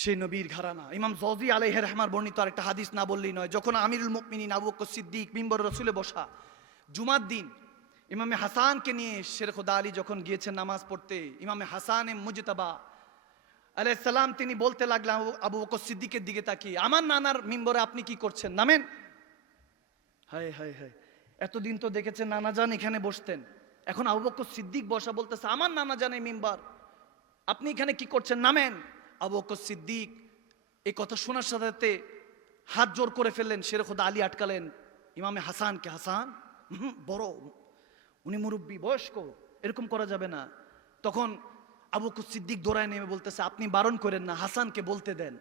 সেই নবীর ঘরানা। ইমাম জজি আলাইহের রহমার বর্ণিত আর একটা হাদিস না বললেই নয়, যখন আমিরুল মুকমিনিন বকর সিদ্দিক মিম্বর রসুলে বসা জুমার দিন, ইমামে হাসানকে নিয়ে শের খোদা আলী যখন গিয়েছেন নামাজ পড়তে, ইমামে হাসান এ মুজতাবা আলাইসাল্লাম তিনি বলতে লাগলাম আবু- বকর সিদ্দিকের দিকে তাকিয়ে, আমার নানার মিম্বরে আপনি কি করছেন? নামেন। হায় হায় হায়, এতদিন তো দেখেছেন নানা যান এখানে বসতেন। এখন আবু বকর সিদ্দিক বসা বলতেছে, আমার নানা জানে মিম্বার, আপনি এখানে কি করছেন? নামেন। আবু বকর সিদ্দিক এই কথা শোনার সাথে সাথে হাত জোর করে ফেললেন শের খোদা আলী আটকালেন ইমামে হাসান হুম, বড় উনি মুরব্বী বয়স্ক এরকম করা যাবে না। তখন আবু সিদ্দিক দৌড়ায় নেমে বলতেছে আপনি বারণ করেন না হাসানকে বলতে দেন।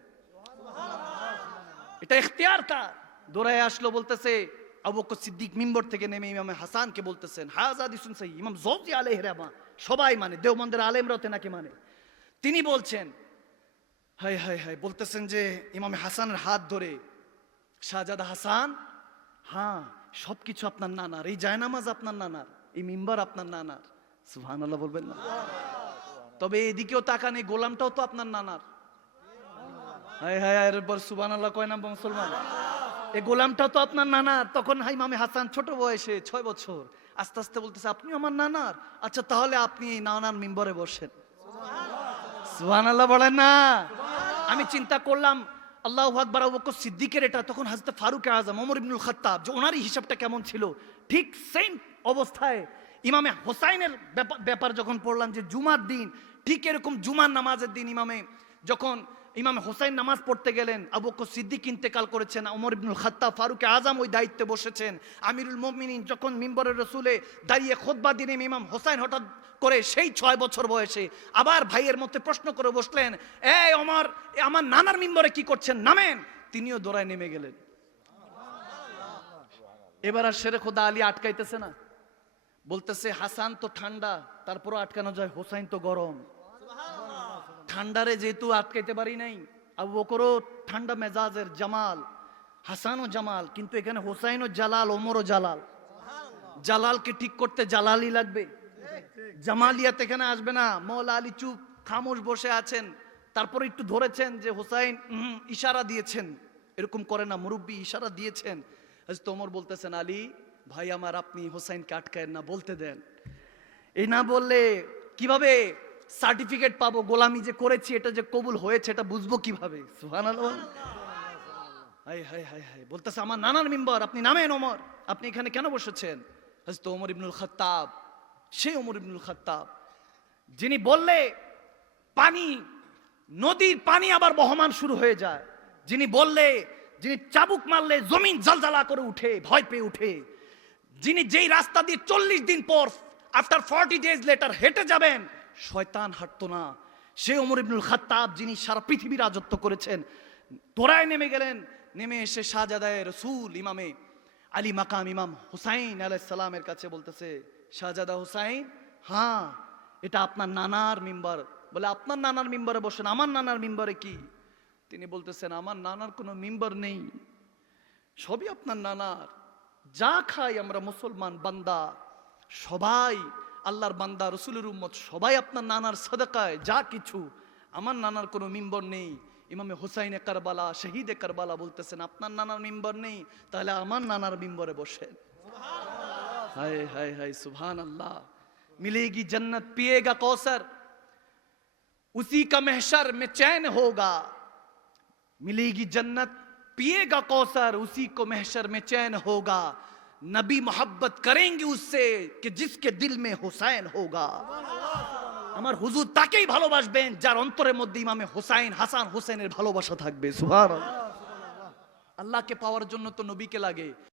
এটা ইখতিয়ার তার দৌড়ায় আসলো বলতেছে আবু সিদ্দিক মিম্বর থেকে নেমে ইমামে হাসানকে বলতেছেন হাজা দিসুন সাই ইমাম জৌজি আলাইহির রহমান সবাই মানে দেওবন্দের আলেমরাতে নাকি মানে। তিনি বলছেন হাই হাই হাই বলতেছেন যে ইমামে হাসানের হাত ধরে, শাহজাদা হাসান হ্যাঁ সব কিছু আপনার নানার, এই জায়নামাজ আপনার নানার, এই মিম্বার আপনার নানার। সুহান আল্লাহ বলবেন না? তবে এদিকেও তাকান, এই গোলামটাও তো আপনার নানার। হাই হাই এরপর সুবান আল্লাহ কয় না মুসলমান? এই গোলামটাও তো আপনার নানার। তখন হাই মামে হাসান ছোট বয়সে, ছয় বছর, আস্তে আস্তে বলতেছে আপনি আমার নানার? আচ্ছা তাহলে আপনি এই নানার মিম্বরে বসেন। সুহান আল্লাহ বলেন না। আমি চিন্তা করলাম, আল্লাহ আকবর আবু বকর সিদ্দিকের এটা, তখন হাজরত ফারুক আজম, ওমর ইবনুল খত্তাব, যে ওনারই হিসাবটা কেমন ছিল? ঠিক সেম অবস্থায় ইমামে হোসাইনের ব্যাপার যখন পড়লাম যে জুমার দিন, ঠিক এরকম জুমার নামাজের দিন ইমামে, যখন ইমামে হোসাইন নামাজ পড়তে গেলেন, আবু বকর সিদ্দিক ইন্তেকাল করেছেন, ওমর ইবনুল খাত্তাব, ফারুক আজম ওই দায়িত্বে বসেছেন। আমিরুল মুমিনিন যখন মিম্বরের রসুলে দাঁড়িয়ে খোদবা দিনে ইমাম হোসাইন হঠাৎ করে সেই ছয় বছর বয়সে আবার ভাইয়ের মধ্যে প্রশ্ন করে বসলেন এ আমার নানার মিম্বরে কি করছেন? নামেন! তিনিও দোড়ায় নেমে গেলেন। এবার আর শেরে খোদা আলী আটকাইতেছে না। বলতেছে, হাসান তো ঠান্ডা, তারপরও আটকানো যায়, হোসাইন তো গরম। ঠান্ডারে যেহেতু আটকাইতে পারি নাই আবু বকরও ঠান্ডা মেজাজের জামাল হাসানও জামাল কিন্তু এখানে হোসাইনও জালাল ওমরও জালাল। জালালকে ঠিক করতে জালালই লাগবে। জামালিয়াত এখানে আসবে না। মৌলা আলী চুপ খামোশ বসে আছেন। তারপরে একটু ধরেছেন যে হোসাইন ইশারা দিয়েছেন। এরকম করে না মুরব্বী ইশারা দিয়েছেন। ওমর বলতেছেন আলী ভাই আমার আপনি হোসাইনকে আটকায়েন না বলতে দেন। এই না বললে কীভাবে? সার্টিফিকেট পাবো গোলামি যে করেছি এটা যে কবুল হয়েছে এটা বুঝব কীভাবে? সুবহানাল্লাহ। হাই হাই হাই হাই বলতেছে আমার নানার মেম্বার আপনি নামেন ওমর। আপনি এখানে কেন বসেছেন? হযরত ওমর ইবনুল খাত্তাব সেই ওমর ইবনুল খাত্তাব যিনি বললে পানি নদীর পানি আবার বহমান শুরু হয়ে যায়। যিনি বললে যিনি চাবুক মারলে জমিন জালজালা করে উঠে ভয় পেয়ে উঠে। যিনি যেই রাস্তা দিয়ে চল্লিশ দিন পর আফটার ফর্টি ডেজ লেটার হেঁটে যাবেন শয়তান হাঁটতো না। সে ওমর ইবনুল খাত্তাব যিনি সারা পৃথিবী রাজত্ব করেছেন তোরায় নেমে গেলেন। নেমে এসে শাহজাদায় রসুল ইমামে আলী মাকাম ইমাম হুসাইন আলাইসালামের কাছে বলতেছে, শাহজাদা হুসাইন হ্যাঁ এটা আপনার নানার মেম্বার। বলে, আপনার নানার মেম্বারে বসেন, আমার নানার মেম্বারে কি? তিনি বলতেছেন, আমার নানার কোনো মেম্বার নেই। সবই আপনার নানার। যা খাই আমরা মুসলমান বান্দা, সবাই আল্লাহর বান্দা রসুলের উম্মত সবাই আপনার নানার সদকায় যা কিছু আমার নানার কোনো মিম্বর নেই ইমামে হুসাইনে কারবালা শহীদে কারবালা বলতেছেন আপনার নানার মিম্বর নেই তাহলে আমার নানার মিম্বরে বসেন হায় হায় হায় সুবহান আল্লাহ मिलेगी जन्नत पिएगा कौसर उसी का महशर में चैन होगा मिलेगी जन्नत पिएगा कौसर उसी को महशर में चैन होगा नबी मोहब्बत करेंगे उससे कि जिसके दिल में हुसैन होगा আমার হুজুর তাকেই ভালোবাসবেন যার অন্তরের মধ্যে ইমামে হোসাইন হাসান হোসেনের ভালোবাসা থাকবে সুবহানাল্লাহ আল্লাহকে পাওয়ার জন্য তো নবীকে লাগে